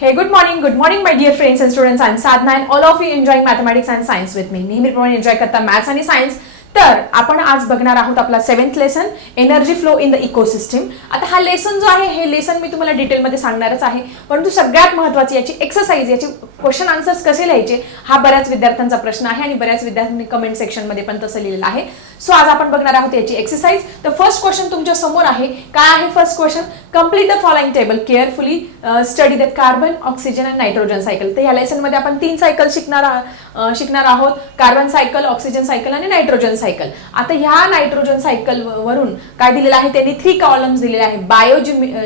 Hey, good morning, good morning, my dear friends and students. I'm Sadhna and all of you enjoying mathematics and science with me. नेहमीप्रमाणे enjoy करता maths आणि science तर आपण आज बघणार आहोत आपला seventh lesson energy flow in the ecosystem आता हा लेसन जो आहे हे लेसन मी तुम्हाला डिटेलमध्ये सांगणारच आहे. परंतु सगळ्यात महत्त्वाची याची एक्सरसाइज याची क्वेश्चन आन्सर्स कसे लिहायचे हा बऱ्याच विद्यार्थ्यांचा प्रश्न आहे आणि बऱ्याच विद्यार्थ्यांनी कमेंट सेक्शनमध्ये पण तसं लिहिलेलं आहे. सो आज आपण बघणार आहोत याची एक्सरसाइज तर फर्स्ट क्वेश्चन तुमच्यासमोर आहे. काय आहे first question complete the following table carefully study the carbon oxygen and nitrogen cycle तर ह्या लेसनमध्ये आपण तीन सायकल शिकणार शिकणार आहोत. कार्बन सायकल ऑक्सिजन सायकल आणि नायट्रोजन सायकल आता ह्या नायट्रोजन सायकल वरून काय दिलेलं आहे? त्यांनी थ्री कॉलम्स दिलेले आहे बायो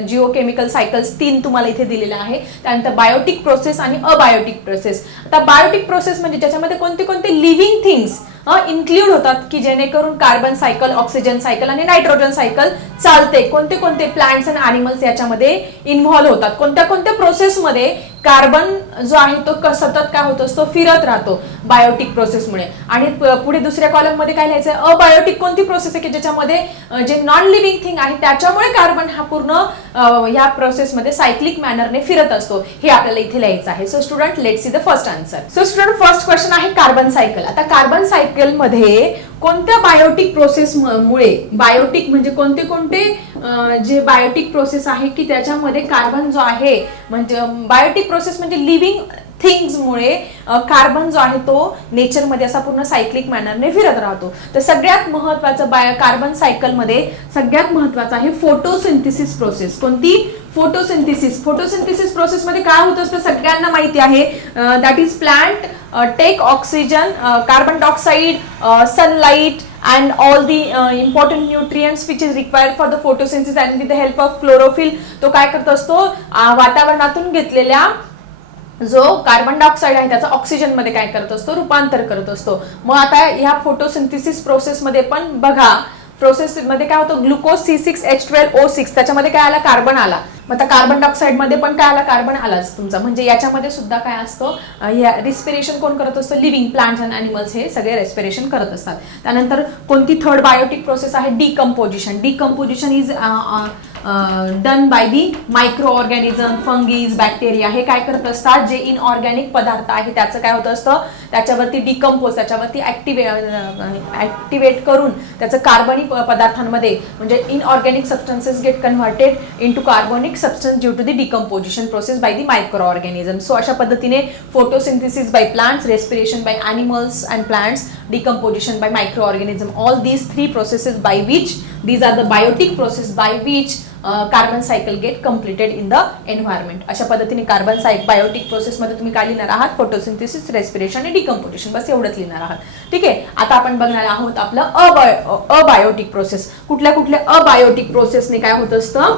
जिओकेमिकल सायकल्स तीन तुम्हाला इथे दिलेलं आहे. त्यानंतर बायोटिक प्रोसेस आणि अबायोटिक प्रोसेस आता बायोटिक प्रोसेस म्हणजे त्याच्यामध्ये कोणते कोणते लिव्हिंग थिंग्स इन्क्लूड होतात की जेणेकरून कार्बन सायकल ऑक्सिजन सायकल आणि नायट्रोजन सायकल चालते. कोणते कोणते प्लांट्स अँड अॅनिमल्स याच्यामध्ये इन्व्हॉल्व्ह होतात? कोणत्या कोणत्या प्रोसेसमध्ये कार्बन जो आहे तो सतत काय होत असतो? फिरत राहतो बायोटिक प्रोसेसमुळे आणि पुढे दुसऱ्या कॉलममध्ये काय लिहायचं अबायोटिक कोणती प्रोसेस आहे की ज्याच्यामध्ये जे नॉन लिव्हिंग थिंग आहे त्याच्यामुळे कार्बन हा पूर्ण या प्रोसेसमध्ये सायक्लिक मॅनरने फिरत असतो. हे आपल्याला इथे लिहायचं आहे. So student let see the first answer so student first question आहे कार्बन सायकल आता कार्बन सायकलमध्ये कोणत्या बायोटिक प्रोसेस मुळे बायोटिक म्हणजे कोणते कोणते जे बायोटिक प्रोसेस आहे की त्याच्यामध्ये कार्बन जो आहे म्हणजे बायोटिक प्रोसेस म्हणजे लिव्हिंग थिंग्समुळे कार्बन जो आहे तो नेचरमध्ये असा पूर्ण सायक्लिक मॅनरने फिरत राहतो. तर सगळ्यात महत्वाचं बाय कार्बन सायकलमध्ये सगळ्यात महत्वाचं आहे फोटोसिंथिसिस प्रोसेस कोणती? फोटोसिंथिसिस फोटोसिंथिसिस प्रोसेसमध्ये काय होत असतं सगळ्यांना माहिती आहे. That is plant take oxygen carbon dioxide sunlight and all the uh, important nutrients which is required for the photosynthesis and with the help of chlorophyll तो काय करत असतो? वातावरणातून घेतलेल्या जो कार्बन डायऑक्साईड आहे त्याचा ऑक्सिजनमध्ये काय करत असतो? रूपांतर करत असतो. मग आता ह्या फोटोसिंथिसिस प्रोसेस मध्ये पण बघा प्रोसेस मध्ये काय होतं? Glucose C six H twelve O six त्याच्यामध्ये काय आला? कार्बन आला. मग आता कार्बन डायऑक्साईडमध्ये पण काय आला? कार्बन आलाच तुमचा. म्हणजे याच्यामध्ये सुद्धा काय असतं? रिस्पिरेशन कोण करत असतं? लिव्हिंग प्लांट्स अँड अॅनिमल्स हे सगळे रेस्पिरेशन करत असतात. त्यानंतर कोणती थर्ड बायोटिक प्रोसेस आहे? Decomposition decomposition is done by the micro organism fungi bacteria हे काय करत असतात? जे इनऑर्गॅनिक पदार्थ आहे त्याचं काय होत असतं? त्याच्यावरती डिकम्पोज त्याच्यावरती ॲक्टिवे ॲक्टिवेट करून त्याचं कार्बनिक पदार्थांमध्ये म्हणजे inorganic substances get converted into कार्बनिक substance due to the decomposition process by the micro organism so अशा पद्धतीने photosynthesis by plants respiration by animals and plants decomposition by micro organism all these three processes by which these are the biotic process by which carbon cycle get completed in the environment अशा पद्धतीने carbon सायक Biotique process मध्ये तुम्ही काय लिहिणार आहात? Photosynthesis respiration आणि decomposition बस एवढंच लिहिणार आहात. ठीक आहे? आता आपण बघणार आहोत आपलं अबायो अबायोटिक प्रोसेस कुठल्या कुठल्या अबायोटिक प्रोसेसने काय होत असतं?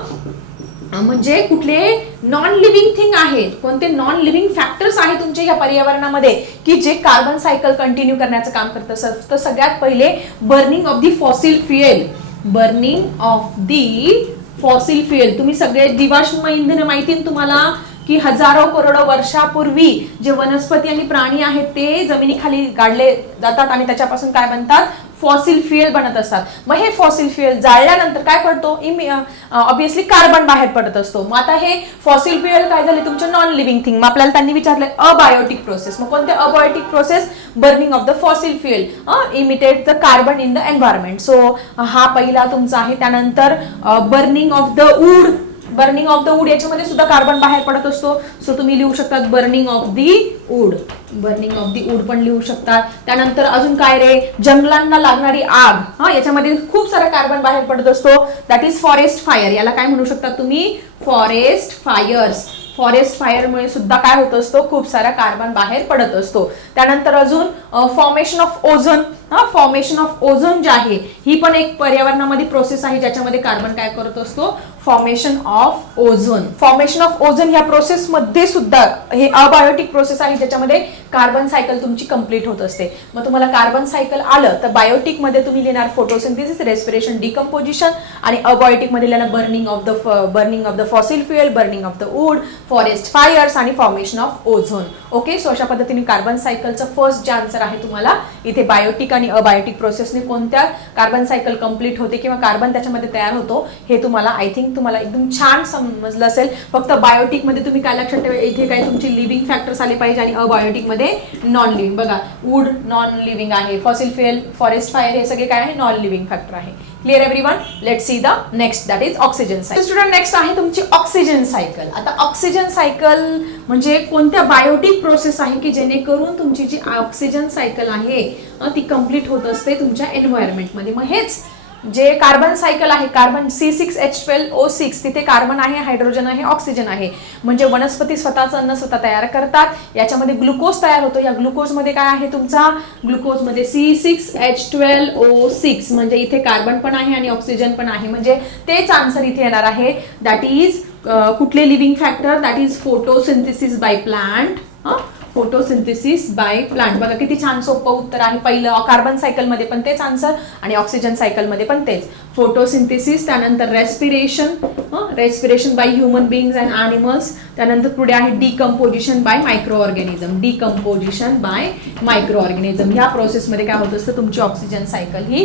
म्हणजे कुठले नॉन लिव्हिंग थिंग आहेत. कोणते नॉन लिव्हिंग फॅक्टर्स आहेत तुमच्या या पर्यावरणामध्ये की जे कार्बन सायकल कंटिन्यू करण्याचं काम करत असत तर सगळ्यात पहिले burning of the fossil fuel burning of the fossil fuel तुम्ही सगळे जीवाश्म इंधन माहिती तुम्हाला की हजारो करोडो वर्षापूर्वी जे वनस्पती आणि प्राणी आहेत ते जमिनीखाली गाडले जातात आणि त्याच्यापासून काय बनतात? फॉसिल फ्युएल बनत असतात. मग हे फॉसिल फ्युएल जाळल्यानंतर काय पडतो? ऑब्विसली कार्बन बाहेर पडत असतो. मग आता हे फॉसिल फ्युएल काय झाले? तुमचे नॉन लिव्हिंग थिंग मग आपल्याला त्यांनी विचारलं अबायोटिक प्रोसेस मग कोणते abiotic process burning of the fossil fuel imitate the carbon in the environment so हा पहिला तुमचा आहे. त्यानंतर burning of the wood burning of the wood याच्यामध्ये सुद्धा कार्बन बाहेर पडत असतो. सो तुम्ही लिहू शकतात burning of the wood burning of the wood पण लिहू शकतात. त्यानंतर अजून काय रे? जंगलांना लागणारी आग. हा याच्यामध्ये खूप सारा कार्बन बाहेर पडत असतो. दॅट इज फॉरेस्ट फायर याला काय म्हणू शकता तुम्ही? फॉरेस्ट फायर्स फॉरेस्ट फायरमुळे सुद्धा काय होत असतो? खूप सारा कार्बन बाहेर पडत असतो. त्यानंतर अजून formation of ozone formation of ozone जे आहे ही पण एक पर्यावरणामध्ये प्रोसेस आहे ज्याच्यामध्ये कार्बन काय करत असतो? Formation of ozone formation of ozone ह्या प्रोसेस मध्ये सुद्धा हे अबायोटिक प्रोसेस आहे ज्याच्यामध्ये कार्बन सायकल तुमची कंप्लीट होत असते. मग तुम्हाला कार्बन सायकल आलं तर बायोटिकमध्ये तुम्ही लिहिणार फोटोसिंथिसिस रेस्पिरेशन डिकम्पोजिशन आणि अबायोटिकमध्ये लिहिणार burning of the burning of the fossil fuel burning of the wood forest fires आणि formation of ozone okay so अशा पद्धतीने कार्बन सायकलचं फर्स्ट जे आन्सर आहे तुम्हाला इथे बायोटिक आणि अबायोटिक प्रोसेसने कोणत्या कार्बन सायकल कंप्लीट होते किंवा कार्बन त्याच्यामध्ये तयार होतो हे तुम्हाला आय थिंक तुम्हाला एकदम छान समजलं असेल. फक्त बायोटिकमध्ये तुम्ही काय लक्षात ठेवा इथे काय तुमची लिव्हिंग फॅक्टर्स आले पाहिजे आणि अबायोटिकमध्ये नॉन लिव्हिंग बघा वूड नॉन लिव्हिंग आहे फॉसिल फेल फॉरेस्ट फायर हे सगळे काय आहे? नॉन लिव्हिंग फॅक्टर आहे. Clear every one let see the next that is oxygen cycle student next आहे तुमची ऑक्सिजन सायकल आता ऑक्सिजन सायकल म्हणजे कोणत्या बायोटिक प्रोसेस आहे की जेणेकरून तुमची जी ऑक्सिजन सायकल आहे ती कंप्लीट होत असते तुमच्या एन्व्हायरमेंटमध्ये मग हेच जे कार्बन सायकल आहे carbon C six H twelve O six तिथे कार्बन आहे हायड्रोजन आहे ऑक्सिजन आहे. म्हणजे वनस्पती स्वतःचं अन्न स्वतः तयार करतात. याच्यामध्ये ग्लुकोज तयार होतो. या ग्लुकोजमध्ये काय आहे तुमचा? ग्लुकोजमध्ये C six H twelve O six म्हणजे इथे कार्बन पण आहे आणि ऑक्सिजन पण आहे. म्हणजे तेच आन्सर इथे येणार आहे. दॅट इज कुठले living factor that is photosynthesis by plant photosynthesis by plant बघा किती छान सोपं उत्तर आहे. पहिलं कार्बन सायकलमध्ये पण तेच आन्सर आणि ऑक्सिजन सायकलमध्ये पण तेच. फोटोसिंथिसिस त्यानंतर respiration respiration by human beings and animals त्यानंतर पुढे आहे decomposition by micro organism decomposition by micro organism ह्या प्रोसेसमध्ये काय होत असतं? तुमची ऑक्सिजन सायकल ही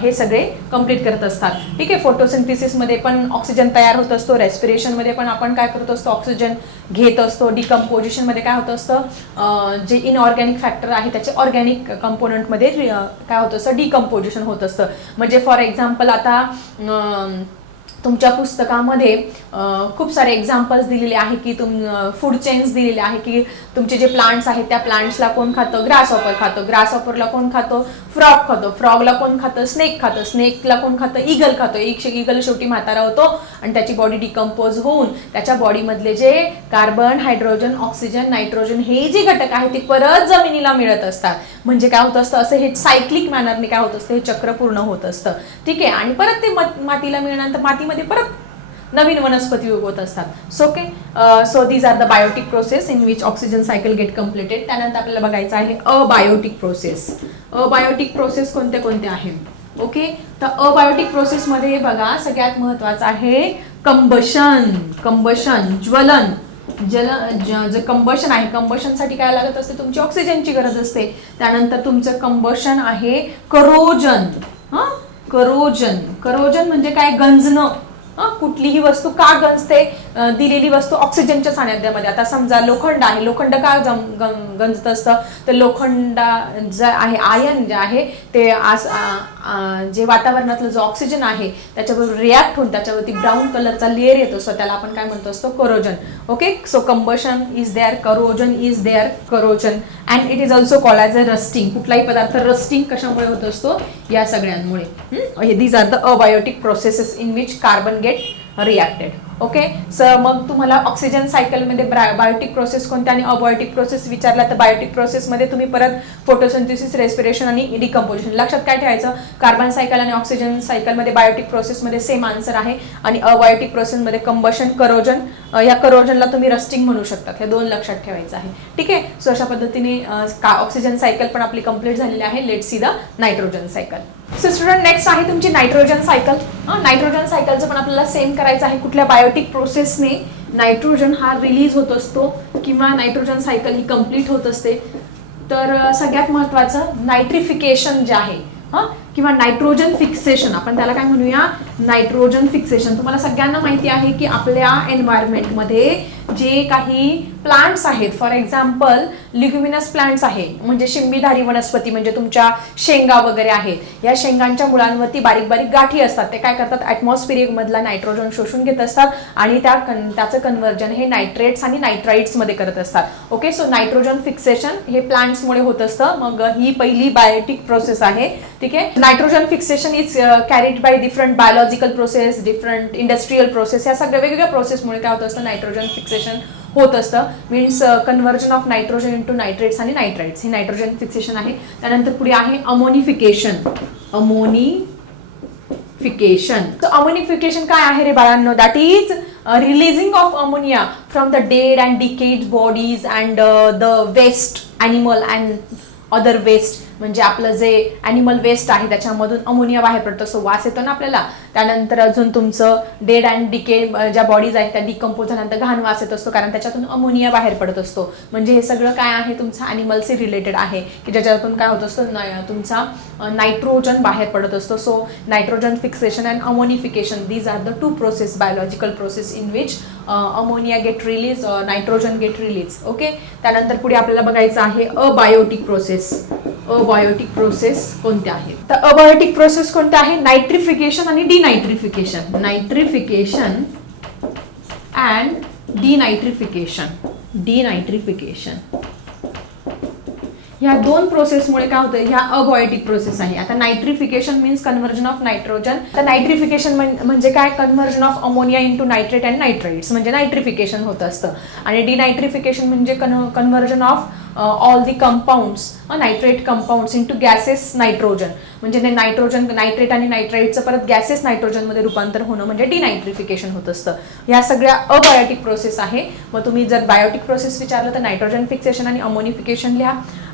हे सगळे कंप्लीट करत असतात. ठीक आहे फोटोसिंथिसिसमध्ये पण ऑक्सिजन तयार होत असतो. रेस्पिरेशनमध्ये पण आपण काय करत असतो? ऑक्सिजन घेत असतो. डिकम्पोजिशनमध्ये काय होत असतं? जे इनऑर्गॅनिक फॅक्टर आहे त्याचे ऑर्गॅनिक कंपोनंटमध्ये काय होत असतं? डिकम्पोजिशन होत असतं. म्हणजे फॉर एक्झाम्पल आता अं, तुमच्या पुस्तकामध्ये खूप सारे एक्झाम्पल्स दिलेले आहे की तुम फूड चेन्स दिलेले आहे की तुमचे जे प्लांट्स आहेत त्या प्लांट्सला कोण खातं? ग्रास ऑपर खातं. ग्रास ऑपरला कोण खातं? फ्रॉग खातो. फ्रॉगला कोण खातं? स्नेक खातं. स्नेकला कोण खातं? इगल खातो. एक इगल शेवटी म्हातारा होतो आणि त्याची बॉडी डिकम्पोज होऊन त्याच्या बॉडीमधले जे कार्बन हायड्रोजन ऑक्सिजन नायट्रोजन हे जे घटक आहेत ते परत जमिनीला मिळत असतात. म्हणजे काय होत असतं? असं हे सायक्लिक मॅनरने काय होत असतं? हे चक्र पूर्ण होत असतं. ठीक आहे? आणि परत ते मातीला मातीला तर मातीमध्ये परत नवीन वनस्पती उगवत असतात. So okay so these are the biotic process in which oxygen cycle get completed त्यानंतर आपल्याला बघायचं आहे अबायोटिक प्रोसेस अबायोटिक प्रोसेस कोणत्या कोणत्या आहेत ओके तर अबायोटिक प्रोसेसमध्ये बघा सगळ्यात महत्वाचं आहे कंबशन कंबशन ज्वलन. जल जे कंबशन आहे कंबशनसाठी काय लागत असते? तुमची ऑक्सिजनची गरज असते. त्यानंतर तुमचं कंबशन आहे करोजन हा? करोजन करोजन म्हणजे काय? गंजणं. कुठलीही वस्तू का गंजते? दिलेली वस्तू ऑक्सिजनच्या सानिध्यामध्ये आता समजा लोखंड आहे. लोखंड का जम गं- गंजत असतं? तर लोखंडा जे आहे आयन जे आहे ते आज जे वातावरणातलं जो ऑक्सिजन आहे त्याच्याबरोबर रिॲक्ट होऊन त्याच्यावरती ब्राऊन कलरचा लेअर येतो. असतो त्याला आपण काय म्हणतो असतो? Corrosion okay so combustion is there corrosion is there corrosion and it is also call as a rusting कुठलाही पदार्थ रस्टिंग कशामुळे होत असतो? या सगळ्यांमुळे. These are the abiotic processes in which carbon get reacted okay sir मग तुम्हाला oxygen सायकलमध्ये बायोटिक प्रोसेस कोणत्या आणि अबायोटिक प्रोसेस विचारला तर बायोटिक प्रोसेसमध्ये तुम्ही परत फोटोसिंथिसिस रेस्पिरेशन आणि डिकम्पोजिशन लक्षात काय ठेवायचं? कार्बन सायकल आणि ऑक्सिजन सायकलमध्ये बायोटिक प्रोसेसमध्ये सेम आन्सर आहे. आणि अबायोटिक प्रोसेसमध्ये कंबशन करोजन या करोजनला तुम्ही रस्टिंग म्हणू शकतात. हे दोन लक्षात ठेवायचं आहे. ठीक आहे? सो अशा पद्धतीने ऑक्सिजन सायकल पण आपली कंप्लीट झालेली आहे. Let see the nitrogen cycle so student next आहे तुमची नायट्रोजन सायकल नायट्रोजन सायकलचं पण आपल्याला सेम करायचं आहे. कुठल्या बायोटिक प्रोसेसने नायट्रोजन हा रिलीज होत असतो किंवा नायट्रोजन सायकल ही कंप्लीट होत असते. तर सगळ्यात महत्त्वाचं नायट्रिफिकेशन जे आहे हां किंवा नायट्रोजन फिक्सेशन आपण त्याला काय म्हणूया? नायट्रोजन फिक्सेशन तुम्हाला सगळ्यांना माहिती आहे की आपल्या एन्व्हायरमेंटमध्ये जे काही प्लांट्स आहेत फॉर एक्झाम्पल लिग्युमिनस प्लांट्स आहे म्हणजे शिंबीधारी वनस्पती म्हणजे तुमच्या शेंगा वगैरे आहेत. या शेंगांच्या मुळांवरती बारीक बारीक गाठी असतात. ते काय करतात? ॲटमॉस्फिरिकमधला नायट्रोजन शोषून घेत असतात आणि त्या कन त्याचं कन्व्हर्जन हे नायट्रेट्स आणि नायट्राईट्समध्ये करत असतात. ओके सो नायट्रोजन फिक्सेशन हे प्लांट्समुळे होत असतं. मग ही पहिली बायोटिक प्रोसेस आहे. ठीक आहे? Nitrogen fixation is carried by different biological process different industrial process या सगळ्या वेगवेगळ्या प्रोसेसमुळे काय होत असतं? नायट्रोजन फिक्सेशन होत असतं. Means conversion of nitrogen into nitrates आणि नायट्राइट्स हे नायट्रोजन फिक्सेशन आहे. त्यानंतर पुढे आहे अमोनिफिकेशन अमोनी फिकेशन अमोनिफिकेशन काय आहे रे बाळांनो? That is releasing of ammonia from the dead and decayed bodies and the waste animal and other waste म्हणजे आपलं जे ॲनिमल वेस्ट आहे त्याच्यामधून अमोनिया बाहेर पडतो सो वास येतो ना आपल्याला. त्यानंतर अजून तुमचं डेड अँड डिके ज्या बॉडीज आहेत त्या डिकम्पोज झाल्यानंतर घाण वास येत असतो कारण त्याच्यातून अमोनिया बाहेर पडत असतो. म्हणजे हे सगळं काय आहे तुमचं ॲनिमलशी रिलेटेड आहे की ज्याच्यातून काय होत असतो तुमचा नायट्रोजन बाहेर पडत असतो. So nitrogen fixation and ammonification these are the two process biological process in which ammonia get release nitrogen get release okay त्यानंतर पुढे आपल्याला बघायचं आहे अबायोटिक प्रोसेस अबायोटिक प्रोसेस कोणत्या आहेत तर अबायोटिक प्रोसेस कोणत्या आहे? नायट्रिफिकेशन आणि डिनायट्रिफिकेशन नायट्रिफिकेशन अँड डिनायट्रिफिकेशन डिनायट्रिफिकेशन ह्या दोन प्रोसेसमुळे काय होतं ह्या अबॉयोटिक प्रोसेस आहे. आता nitrification means conversion of nitrogen तर नायट्रिफिकेशन म्हणजे काय? Conversion of ammonia into nitrate and nitrates म्हणजे नायट्रिफिकेशन होत असतं. आणि डिनायट्रिफिकेशन म्हणजे conversion of all the compounds nitrate compounds into gases nitrogen म्हणजे ते नायट्रोजन नायट्रेट आणि नायट्राईटचं परत गॅसेस नायट्रोजनमध्ये रूपांतर होणं म्हणजे डिनायट्रिफिकेशन होत असतं. ह्या सगळ्या अबायोटिक प्रोसेस आहे. मग तुम्ही जर बायोटिक प्रोसेस विचारलं तर नायट्रोजन फिक्सेशन आणि अमोनिफिकेशन लिहा.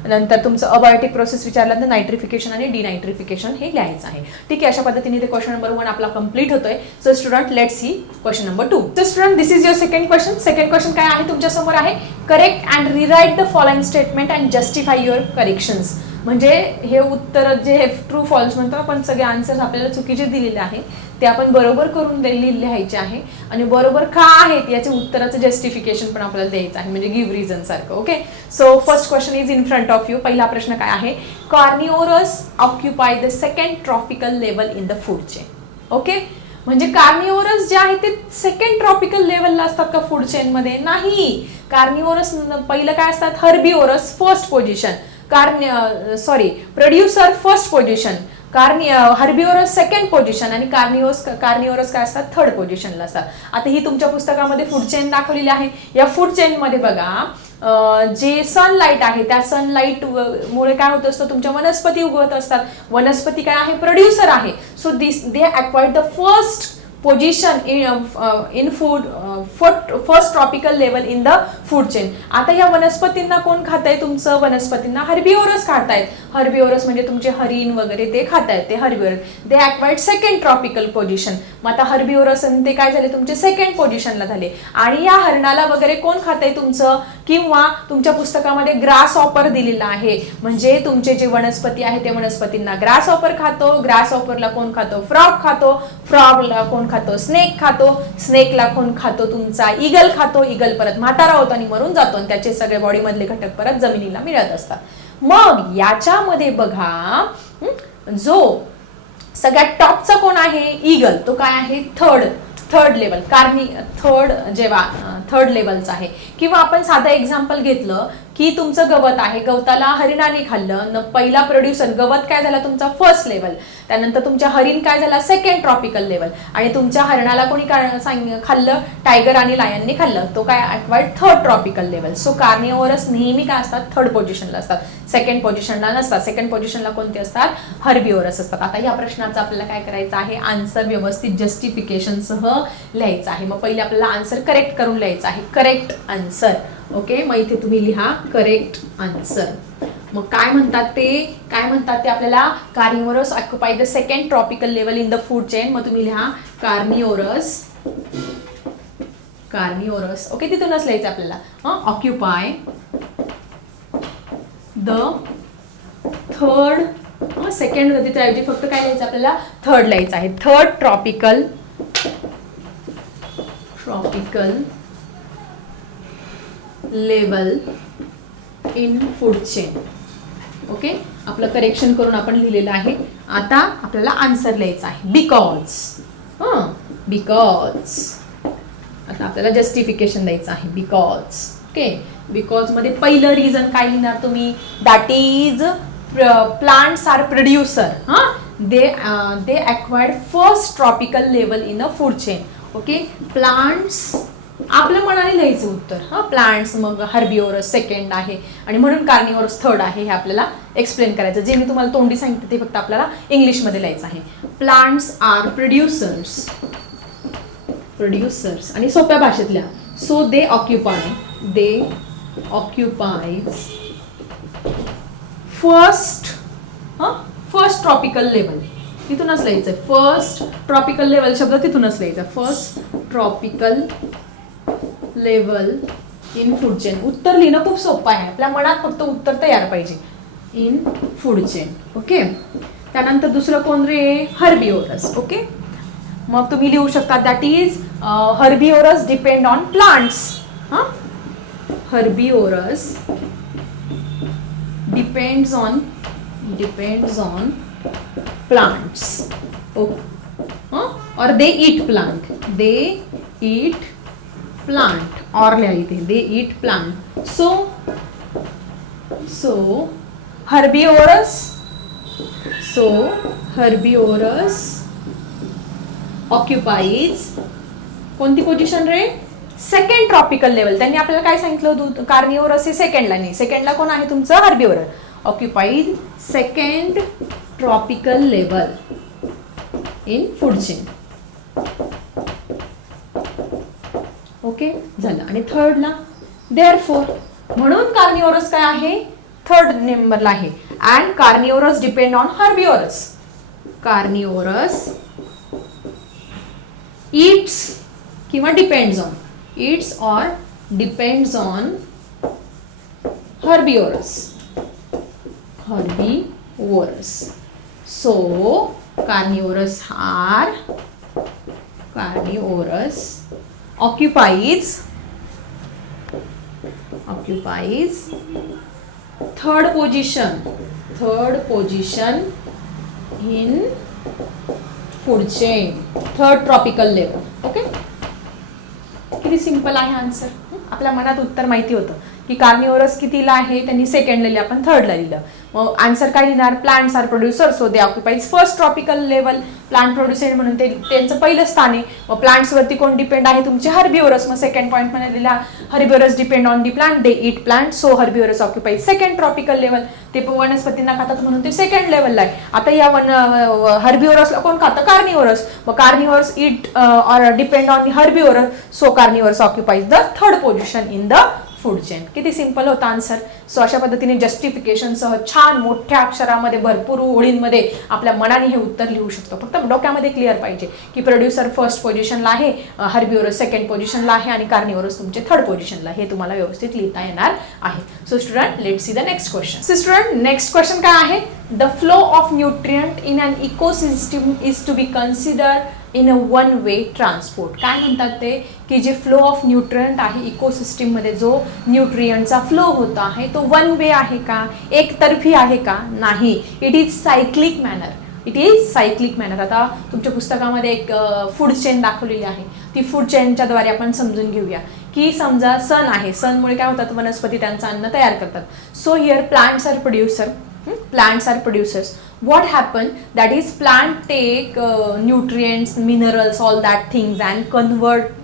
नंतर तुमचं अबायोटिक प्रोसेस विचारलं तर नायट्रिफिकेशन आणि डिनायट्रिफिकेशन हे लिहायचं आहे. ठीक आहे अशा पद्धतीने ते क्वेश्चन नंबर वन आपला कंप्लीट होतोय. So student let's see question number two so student this is your second question second question काय आहे? तुमच्यासमोर आहे. Correct and rewrite the following statement and justify your corrections म्हणजे हे उत्तर जे हे ट्रू फॉल्स म्हणतो आपण सगळे आन्सर्स आपल्याला चुकीचे दिलेले आहे ते आपण बरोबर करून लिहायचे आहे. आणि बरोबर का आहेत याचे उत्तराचं जस्टिफिकेशन पण आपल्याला द्यायचं आहे म्हणजे गिव्ह रिझन सारखं okay so first question is in front of you पहिला प्रश्न काय आहे? Carnivorous occupy the second tropical level in the food chain okay म्हणजे कार्निओरस जे आहे ते सेकंड ट्रॉपिकल लेवलला असतात का फूड चेनमध्ये नाही. कार्निओरस पहिलं काय असतात? Herbivorous first position carni sorry producer first position carni herbivorous second position आणि कार्निओस कार्निओरस काय असतात? थर्ड पोझिशनला असतात. आता ही तुमच्या पुस्तकामध्ये फूड चेन दाखवलेली आहे. या फूड चेनमध्ये बघा जे सनलाईट आहे त्या सनलाईट मुळे काय होत असतं? तुमच्या वनस्पती उगवत असतात. वनस्पती काय आहे? प्रोड्युसर आहे. So this they acquired the first position in in food first tropical level in the food chain आता या वनस्पतींना कोण खाताय तुमचं? वनस्पतींना हर्बिओरस खातायत. हर्बिओरस म्हणजे तुमचे हरिण वगैरे ते खातायत ते herbivorous. They acquired second tropical position मग आता हर्बिओरस आणि ते काय झाले? तुमचे सेकंड पोझिशनला झाले. आणि या हरणाला वगैरे कोण खातंय तुमचं? किंवा तुमच्या पुस्तकामध्ये ग्रास ऑपर दिलेला आहे. म्हणजे तुमचे जे वनस्पती आहे ते वनस्पतींना ग्रास ऑपर खातो. ग्रास ऑपरला कोण खातो? फ्रॉग खातो. फ्रॉगला कोण खातो स्नेक खातो स्नेकला कोण खातो तुमचा इगल खातो इगल परत म्हातारा होतो आणि मरून जातो आणि त्याचे सगळे बॉडीमधले घटक परत जमिनीला मिळत असतात. मग याच्यामध्ये बघा जो सगळ्यात टॉपचा कोण आहे? इगल तो काय आहे? Third third level carni third जेव्हा थर्ड लेवलचा आहे. किंवा आपण साधं एक्झाम्पल घेतलं की तुमचं गवत आहे गवताला हरिणाने खाल्लं. पहिला प्रोड्युसर गवत काय झाला तुमचा फर्स्ट लेवल त्यानंतर तुमच्या हरिण काय झाला? सेकंड ट्रॉपिकल लेवल आणि तुमच्या हरणाला कोणी सांग खाल्लं? टायगर आणि लायनने खाल्लं. तो काय acquired third tropical level so carnivorous नेहमी काय असतात? थर्ड पोझिशनला असतात. सेकंड पोझिशनला नसतात. सेकंड पोझिशनला कोणते असतात? हर्बिओरस असतात. आता या प्रश्नाचं आपल्याला काय करायचं आहे? आन्सर व्यवस्थित जस्टिफिकेशनसह लिहायचं आहे. मग पहिले आपल्याला आन्सर करेक्ट करून लिहायचं आहे. करेक्ट आन्सर ओके मग इथे तुम्ही लिहा करेक्ट आन्सर मग काय म्हणतात ते? काय म्हणतात ते आपल्याला? Carnivorous occupy the second tropical level in the food chain मग तुम्ही लिहा कार्निओरस कार्निओरस ओके तिथूनच लिहायचं आपल्याला. हां? ऑक्युपाय द थर्ड सेकंड ऐवजी फक्त काय लिहायचं आपल्याला? थर्ड लिहायचं आहे. Third tropical tropical level in food chain. Okay? आपलं करेक्शन करून आपण लिहिलेलं आहे. आता आपल्याला आन्सर लिहायचा आहे. बिकॉज हां. बिकॉज आता आपल्याला जस्टिफिकेशन द्यायचं आहे. Because okay? बिकॉजमध्ये पहिलं रिझन काय लिहिणार तुम्ही? That is plants are producer हां? They they acquired first tropical level in a food chain okay? Plants आपल्या मनाने लिहायचं उत्तर. हां प्लांट्स मग हर्बिओरस सेकंड आहे. आणि म्हणून कार्निओरस थर्ड आहे हे आपल्याला एक्सप्लेन करायचं जे मी तुम्हाला तोंडी सांगितलं ते फक्त आपल्याला इंग्लिशमध्ये लिहायचं आहे. प्लांट्स आर प्रोड्युसर्स प्रोड्युसर्स आणि सोप्या भाषेतल्या. So they occupy they occupies first first tropical level तिथूनच लिहायचं फर्स्ट ट्रॉपिकल लेवल शब्द तिथूनच लिहायचा. First tropical level in food chain उत्तर लिहिणं खूप सोपं आहे. आपल्या मनात फक्त उत्तर तयार पाहिजे. इन फूड चेन ओके त्यानंतर दुसरं कोण रे? हर्बिओरस ओके मग तुम्ही लिहू शकता that is herbivorous depend on plants हां herbivorous depends on depends on plants okay or they they plant they they plant or लिहायचे they eat plant. So so herbivorous so herbivorous occupies कोणती position रे? Second tropical level त्यांनी आपल्याला काय सांगितलं होतं? कार्निओरस हे सेकंडला नाही. सेकंडला कोण आहे तुमचं? Herbivorous occupied second tropical level in food chain okay? झालं. आणि थर्डला देअर फोर म्हणून कार्निओरस काय आहे? थर्ड नंबरला आहे. And carnivorous depend on herbivorous carnivorous eats किंवा depends on eats or depends on herbivorous herbivorous so carnivorous are carnivorous occupies occupies third position third position in food chain third tropical level okay किती simple आहे answer आपल्या मनात उत्तर माहिती होतं की कार्निओरस कितीला आहे त्यांनी सेकंडला लिहिलं आपण थर्डला लिहिलं मग आन्सर काय लिहिणार plants are producer so they occupies first tropical level plant producer म्हणून ते त्यांचं पहिलं स्थान आहे. मग प्लांट्सवरती कोण डिपेंड आहे? तुमचे हर्बिओरस मग सेकंड पॉईंटमध्ये लिहिला herbivorous depend on the plant they eat plant so herbivorous occupies second tropical level ते पण वनस्पतींना खातात म्हणून ते सेकंड लेवलला आहे. आता या वन हर्बिओरसला कोण खातं? कार्निओरस मग carnivorous eat or depend on the herbivorous so carnivorous occupies the third position in the food chain किती सिंपल होता आन्सर सो अशा पद्धतीने जस्टिफिकेशनसह छान मोठ्या अक्षरामध्ये भरपूर ओळींमध्ये आपल्या मनाने हे उत्तर लिहू शकतो. फक्त डोक्यामध्ये क्लिअर पाहिजे की प्रोड्युसर फर्स्ट पोझिशनला आहे हर्बिओरस सेकंड पोझिशनला आहे आणि कार्निओरस तुमचे थर्ड पोझिशनला हे तुम्हाला व्यवस्थित लिहिता येणार आहे. So student let see the next question so student next question काय आहे? The flow of nutrient in an ecosystem is to be consider in a one way transport काय म्हणतात ते? की जे फ्लो ऑफ न्यूट्रियंट आहे इकोसिस्टीममध्ये जो न्यूट्रियंटचा फ्लो होतो आहे तो वन वे आहे का? एकतर्फी आहे का? नाही. It is cyclic manner it is cyclic manner आता तुमच्या पुस्तकामध्ये एक फूड चेन दाखवलेली आहे. ती फूड चेनच्या द्वारे आपण समजून घेऊया. की समजा सण आहे. सणमुळे काय होतात? वनस्पती त्यांचं अन्न तयार करतात. So here plants are producer plants are producers what happen that is plant take uh, nutrients minerals all that things and convert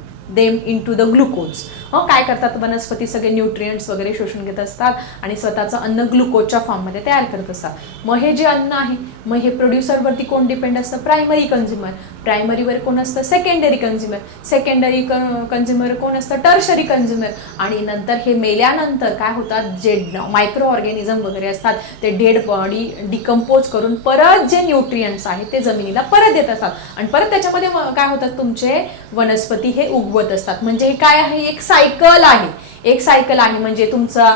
them into the glucose मग काय करतात? वनस्पती सगळे न्यूट्रियंट्स वगैरे शोषून घेत असतात आणि स्वतःचं अन्न ग्लुकोजच्या फॉर्ममध्ये तयार करत असतात. मग हे जे अन्न आहे मग हे प्रोड्युसरवरती कोण डिपेंड असतं? प्रायमरी कन्झ्युमर प्रायमरीवर कोण असतं? सेकंडरी कन्झ्युमर सेकंडरी कन्झ्युमर कोण असतं? टर्शरी कन्झ्युमर आणि नंतर हे मेल्यानंतर काय होतात? जे मायक्रो ऑर्गॅनिझम वगैरे असतात ते डेड बॉडी डिकम्पोज करून परत जे न्यूट्रियंट्स आहेत ते जमिनीला परत देत असतात. आणि परत त्याच्यामध्ये काय होतात? तुमचे वनस्पती हे उगवत असतात. म्हणजे हे काय आहे? एक सायकल आहे. एक सायकल आहे म्हणजे तुमचा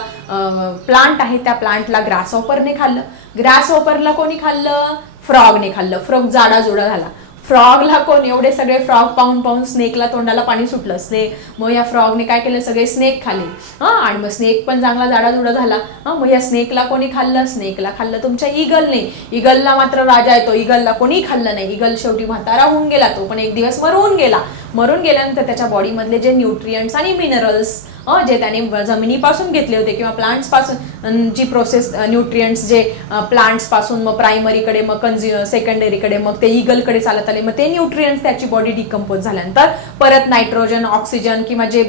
प्लांट आहे त्या प्लांटला ग्रास ऑपरने खाल्लं. ग्रास ऑपरला कोणी खाल्लं? फ्रॉगने खाल्लं. फ्रॉग जाडा जुडा झाला फ्रॉगला कोण एवढे सगळे फ्रॉग पाहून पाहून स्नेकला तोंडाला पाणी सुटलं. स्नेक मग या फ्रॉगने काय केलं? सगळे स्नेक खाल्ले हां आणि मग स्नेक पण चांगला जाडाजुडा झाला. हां मग या स्नेकला कोणी खाल्लं? स्नेकला खाल्लं तुमच्या इगलने इगलला मात्र राजा येतो. इगलला कोणी खाल्लं नाही. इगल शेवटी म्हातारा होऊन गेला. तो पण एक दिवस मरून गेला. मरून गेल्यानंतर त्याच्या बॉडीमधले जे न्यूट्रियंट्स आणि मिनरल्स जे त्याने जमिनीपासून घेतले होते किंवा प्लांट्सपासून जी प्रोसेस न्यूट्रियंट्स जे प्लांट्सपासून मग प्रायमरीकडे मग कन्झ्यु सेकंडरीकडे मग ते इगलकडे चालत आले मग ते न्यूट्रियंट्स त्याची बॉडी डिकम्पोज झाल्यानंतर परत नायट्रोजन ऑक्सिजन किंवा जे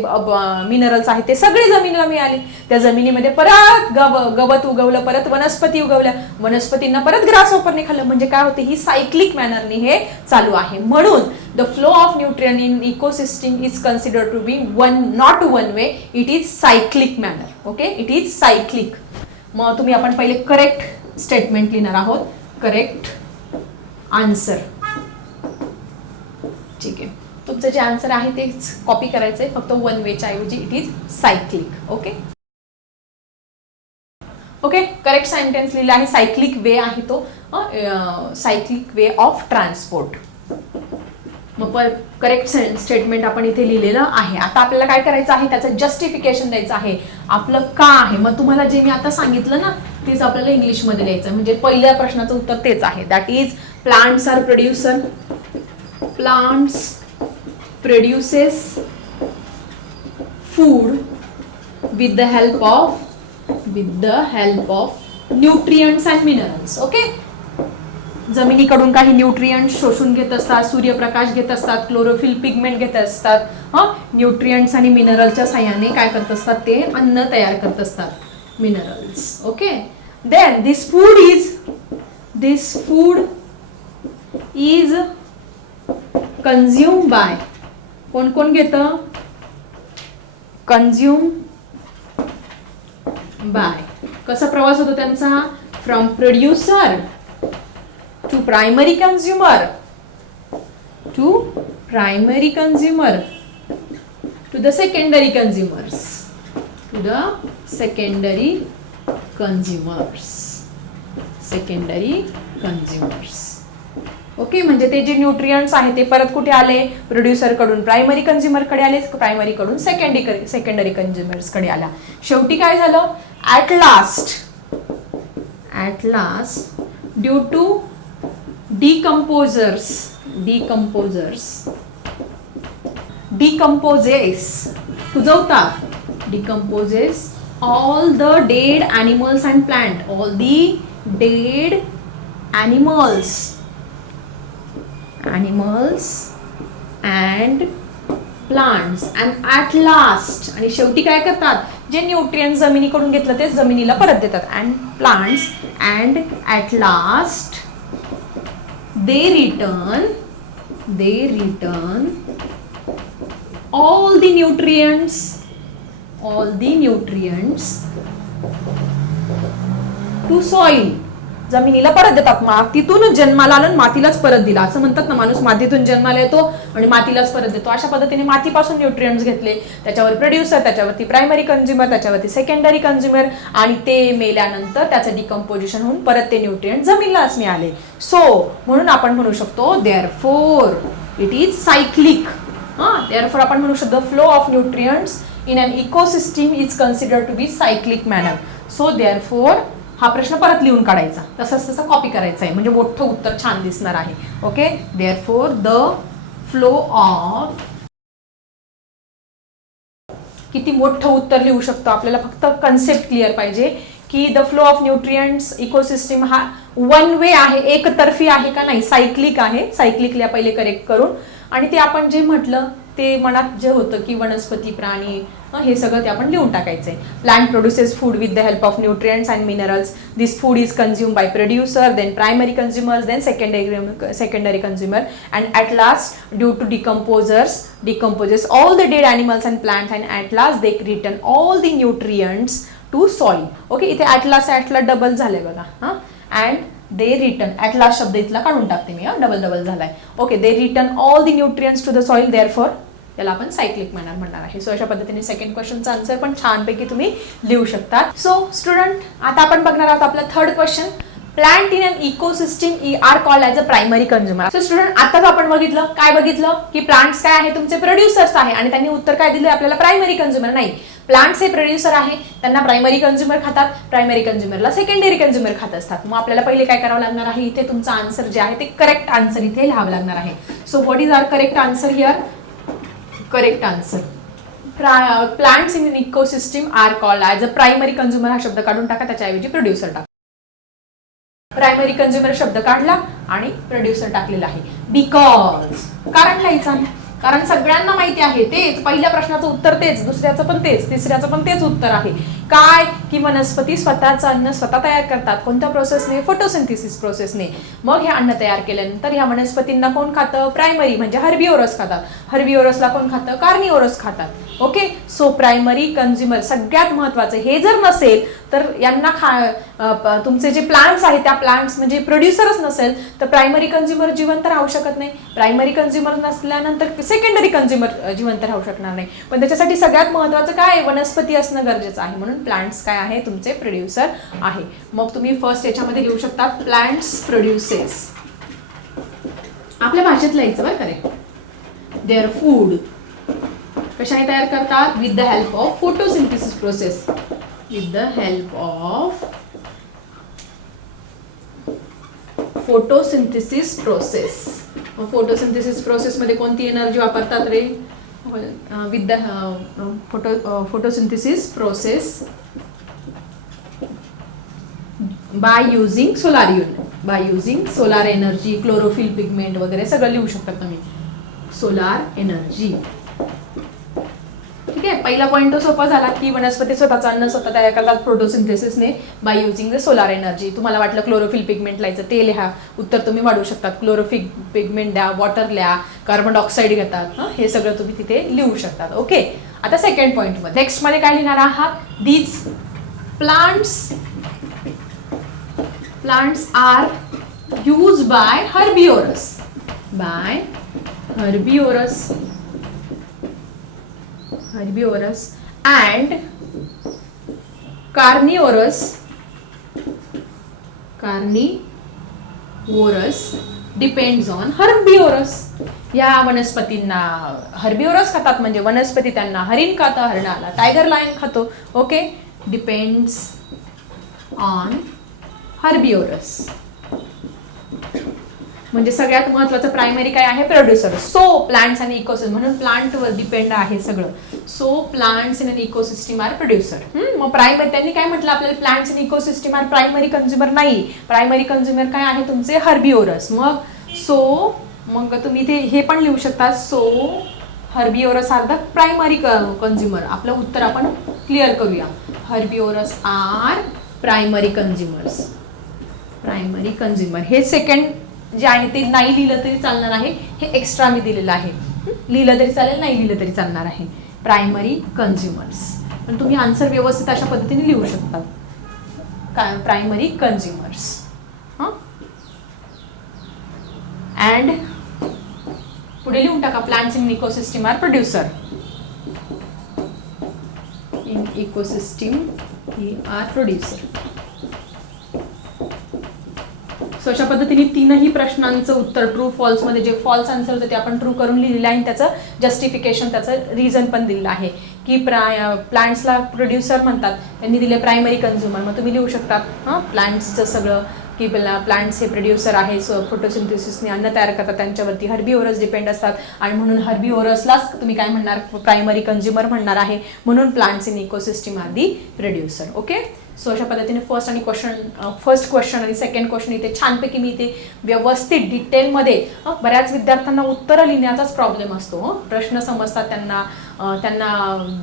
मिनरल्स आहेत ते सगळे जमिनीला मिळाले. त्या जमिनीमध्ये परत गव गवत उगवलं परत वनस्पती उगवल्या. वनस्पतींना परत ग्रास वापरणे खाल्लं. म्हणजे काय होते? ही सायक्लिक मॅनरने हे चालू आहे. म्हणून the flow of nutrient in ecosystem is consider to be one not one way it is cyclic manner okay it is cyclic मग तुम्ही आपण पहिले करेक्ट स्टेटमेंट लिहिणार आहोत. करेक्ट आन्सर ठीक आहे. तुमचं जे आन्सर आहे तेच कॉपी करायचंय. फक्त वन वेच्या ऐवजी it is cyclic okay okay correct sentence लिहिला आहे. सायक्लिक वे आहे तो. सायक्लिक वे ऑफ ट्रान्सपोर्ट मग पर करेक्ट स्टेटमेंट आपण इथे लिहिलेलं आहे. आता आपल्याला काय करायचं आहे? त्याचं जस्टिफिकेशन द्यायचं आहे. आपलं का आहे? मग तुम्हाला जे मी आता सांगितलं ना तेच आपल्याला इंग्लिशमध्ये द्यायचं म्हणजे पहिल्या प्रश्नाचं उत्तर तेच आहे. That is plants are producer plants produces food with the help of with the help of nutrients and minerals okay जमिनीकडून काही न्यूट्रियंट शोषून घेत असतात सूर्यप्रकाश घेत असतात क्लोरोफिल पिगमेंट घेत असतात. हा? न्यूट्रियंट्स आणि मिनरलच्या साह्याने काय करत असतात ते? अन्न तयार करत असतात. Minerals okay then this food is this food is consume by कोण कोण घेतं? कन्झ्युम बाय कसा प्रवास होतो त्यांचा? From producer to primary consumer to primary consumer to the secondary consumers to the secondary consumers secondary consumers okay म्हणजे ते जे न्यूट्रियंट्स आहे ते परत कुठे आले? प्रोड्युसरकडून प्रायमरी कन्झ्युमरकडे आले प्रायमरीकडून सेकंडरी सेकंडरी कन्झ्युमर्स आला. शेवटी काय झालं? At last at last due to decomposers decomposers decomposes कुजवतात decomposes all the dead animals and plant all the dead animals animals and plants and at last आणि शेवटी काय करतात? जे न्यूट्रियन जमिनीकडून घेतलं ते जमिनीला परत देतात. And plants and at last they return they return all the nutrients all the nutrients to soil. जमिनीला परत देतात. मातीतून जन्माला आलं आणि मातीलाच परत दिला. असं म्हणतात ना माणूस मातीतून जन्माला येतो आणि मातीलाच परत देतो. अशा पद्धतीने मातीपासून न्यूट्रियंट्स घेतले. त्याच्यावर प्रोड्युसर त्याच्यावरती प्रायमरी कन्झ्युमर त्याच्यावरती सेकंडरी कन्झ्युमर आणि ते मेल्यानंतर त्याचं डिकम्पोजिशन होऊन परत ते न्यूट्रियंट जमिनीलाच मिळाले. सो म्हणून आपण म्हणू शकतो therefore it is cyclic हा देअर आपण म्हणू शकतो flow of nutrients in an ecosystem is consider to be cyclic manner so therefore हा प्रश्न परत लिहून काढायचा. तसंच तसं कॉपी करायचं आहे म्हणजे मोठं उत्तर छान दिसणार आहे. Okay therefore the flow of किती मोठं उत्तर लिहू शकतो आपल्याला? फक्त कन्सेप्ट क्लिअर पाहिजे की the flow of nutrients ecosystem हा वन वे आहे. एकतर्फी आहे का नाही? सायक्लिक आहे. सायक्लिकला पहिले करेक्ट करून. आणि ते आपण जे म्हटलं ते मनात जे होतं की वनस्पती प्राणी हे सगळं ते आपण लिहून टाकायचं आहे plant produces food with the help of nutrients and minerals this food is consume by producer then primary consumers then secondary secondary consumer and at last due to decomposers decomposes all the dead animals and plants and at last they return all the nutrients to soil okay इथे at last ॲटला double झाले बघा. हां? And they return at last शब्द इथला काढून टाकते मी. डबल डबल झालाय. Okay they return all the nutrients to the soil therefore याला आपण सायक्लिक मॅनर म्हणणार आहे. सो अशा पद्धतीने सेकंड क्वेश्चनचा आन्सर पण छानपैकी तुम्ही लिहू शकता सो स्टुडंट आता आपण बघणार आहोत आपला third question plant in an ecosystem are call as a primary consumer so student आताच आपण बघितलं काय बघितलं? की प्लांट्स काय आहे? तुमचे प्रोड्युसर्स आहे. आणि त्यांनी उत्तर काय दिलं आपल्याला प्रायमरी कन्झ्युमर नाही. प्लांट्स हे प्रोड्युसर आहे. त्यांना प्रायमरी कन्झ्युमर खातात. प्रायमरी कन्झ्युमरला सेकंडरी कन्झ्युमर खात असतात. मग आपल्याला पहिले काय करावं लागणार आहे? इथे तुमचं आन्सर जे आहे ते करेक्ट आन्सर इथे लिहावं लागणार आहे. So what is our correct answer here correct answer plants in ecosystem are called as a primary consumer हा शब्द काढून टाका त्याच्याऐवजी प्रोड्युसर टाका. प्रायमरी कन्झ्युमर शब्द काढला आणि प्रोड्युसर टाकलेला आहे. बिकॉज कारण लिहायचं कारण सगळ्यांना माहिती आहे तेच. पहिल्या प्रश्नाचं उत्तर तेच दुसऱ्याचं पण तेच तिसऱ्याचं पण तेच उत्तर आहे. काय की वनस्पती स्वतःचं अन्न स्वतः तयार करतात? कोणत्या प्रोसेसने फोटोसिंथेसिस प्रोसेसने मग हे अन्न तयार केल्यानंतर ह्या वनस्पतींना कोण खातं? प्रायमरी म्हणजे हर्बिओरस खातात हर्बिओरसला कोण खातं? कार्निओरस खातात. ओके सो प्रायमरी कन्झ्युमर सगळ्यात महत्वाचं. हे जर नसेल तर यांना खा तुमचे जे प्लांट्स आहेत त्या प्लांट्स म्हणजे प्रोड्युसरच नसेल तर प्रायमरी कन्झ्युमर जिवंत राहू शकत नाही. प्रायमरी कन्झ्युमर नसल्यानंतर सेकंडरी कन्झ्युमर जिवंत राहू शकणार नाही. पण त्याच्यासाठी सगळ्यात महत्वाचं काय? वनस्पती असणं गरजेचं आहे. म्हणून प्लांट्स काय आहे? तुमचे प्रोड्युसर आहे. मग तुम्ही फर्स्ट याच्यामध्ये लिहू शकता प्लांट्स प्रोड्युसेस आपल्या भाषेत लिहायचं बरं खरे देअर फूड कशाने तयार करतात? With the help of photosynthesis process with the help of photosynthesis process photosynthesis प्रोसेसमध्ये कोणती एनर्जी वापरतात रे? With the photo photosynthesis process by using solar unit by using solar energy chlorophyll pigment वगैरे सगळं लिहू शकता तुम्ही. सोलार एनर्जी ठीक आहे? पहिला पॉईंट तो सोपा झाला की वनस्पती स्वतःचा अन्न स्वतः तयार करतात फोटोसिंथेसिसने by using the solar energy तुम्हाला वाटलं क्लोरोफिल पिगमेंट लायचं ते लिहा. उत्तर तुम्ही वाढू शकतात. क्लोरोफिल पिगमेंट द्या वॉटर लिहा कार्बन डायऑक्साईड घेतात. हे? सगळं तुम्ही तिथे लिहू शकतात. ओके आता सेकंड पॉईंटमध्ये. नेक्स्टमध्ये काय लिहिणार आहात? These plants plants are used by herbivorous by herbivorous herbivorous and carnivorous carnivorous depends on herbivorous. या वनस्पतींना हर्बिओरस खातात म्हणजे वनस्पती त्यांना हरिण खातं हरणाला. टायगर लायन खातो ओके डिपेंड्स ऑन हर्बिओरस. म्हणजे सगळ्यात महत्वाचं प्रायमरी काय आहे? प्रोड्युसर सो प्लांट्स आणि इकोसिस्टम म्हणून प्लांटवर डिपेंड आहे सगळं. So plants in an ecosystem are producer मग प्रायमरी त्यांनी काय म्हटलं आपल्याला? Plants in ecosystem are primary consumer नाही. प्रायमरी कन्झ्युमर काय आहे? तुमचे हर्बिओरस मग सो मग तुम्ही ते हे पण लिहू शकता. So herbivorous are the primary consumer आपलं उत्तर आपण क्लिअर करूया. Herbivorous are primary consumers primary consumer हे सेकंड जे आहे ते नाही लिहिलं तरी चालणार आहे हे एक्स्ट्रा मी दिलेलं आहे. लिहिलं तरी चालेल नाही लिहिलं तरी चालणार आहे. प्रायमरी कन्झ्युमर्स पण तुम्ही आन्सर व्यवस्थित अशा पद्धतीने लिहू शकता. प्रायमरी कन्झ्युमर्स अँड पुढे लिहून टाका plants in ecosystem are producer in ecosystem he are producer so अशा पद्धतीने तीनही प्रश्नांचं उत्तर ट्रू फॉल्समध्ये जे फॉल्स आन्सर होतं ते आपण ट्रू करून लिहिलेलं आहे आणि त्याचं जस्टिफिकेशन त्याचं रिझन पण दिलेलं आहे. की प्राय प्लांट्सला प्रोड्युसर म्हणतात त्यांनी दिले प्रायमरी कन्झ्युमर मग तुम्ही लिहू शकतात हां प्लांट्सचं सगळं की प्लांट्स हे प्रोड्युसर आहे सो फोटोसिंथेसिसने अन्न तयार करतात त्यांच्यावरती हर्बिओरस डिपेंड असतात. आणि म्हणून हर्बिओरसलाच तुम्ही काय म्हणणार प्रायमरी कन्झ्युमर म्हणणार आहे. म्हणून plants in ecosystem are the producer okay so अशा पद्धतीने फर्स्ट आणि क्वेश्चन फर्स्ट क्वेश्चन आणि सेकंड क्वेश्चन इथे छानपैकी मी इथे व्यवस्थित डिटेलमध्ये बऱ्याच विद्यार्थ्यांना उत्तरं लिहिण्याचाच प्रॉब्लेम असतो प्रश्न समजतात त्यांना त्यांना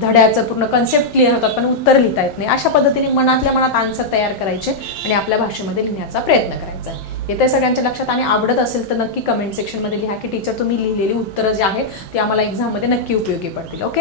धड्याचं पूर्ण कन्सेप्ट क्लिअर होतात पण उत्तर लिहिता येत नाही. अशा पद्धतीने मनातल्या मनात आन्सर तयार करायचे आणि आपल्या भाषेमध्ये लिहिण्याचा प्रयत्न करायचा आहे. येते सगळ्यांच्या लक्षात आणि आवडत असेल तर नक्की कमेंट सेक्शनमध्ये लिहा की टीचर तुम्ही लिहिलेली उत्तरं जी आहेत ती आम्हाला एक्झाममध्ये नक्की उपयोगी पडतील ओके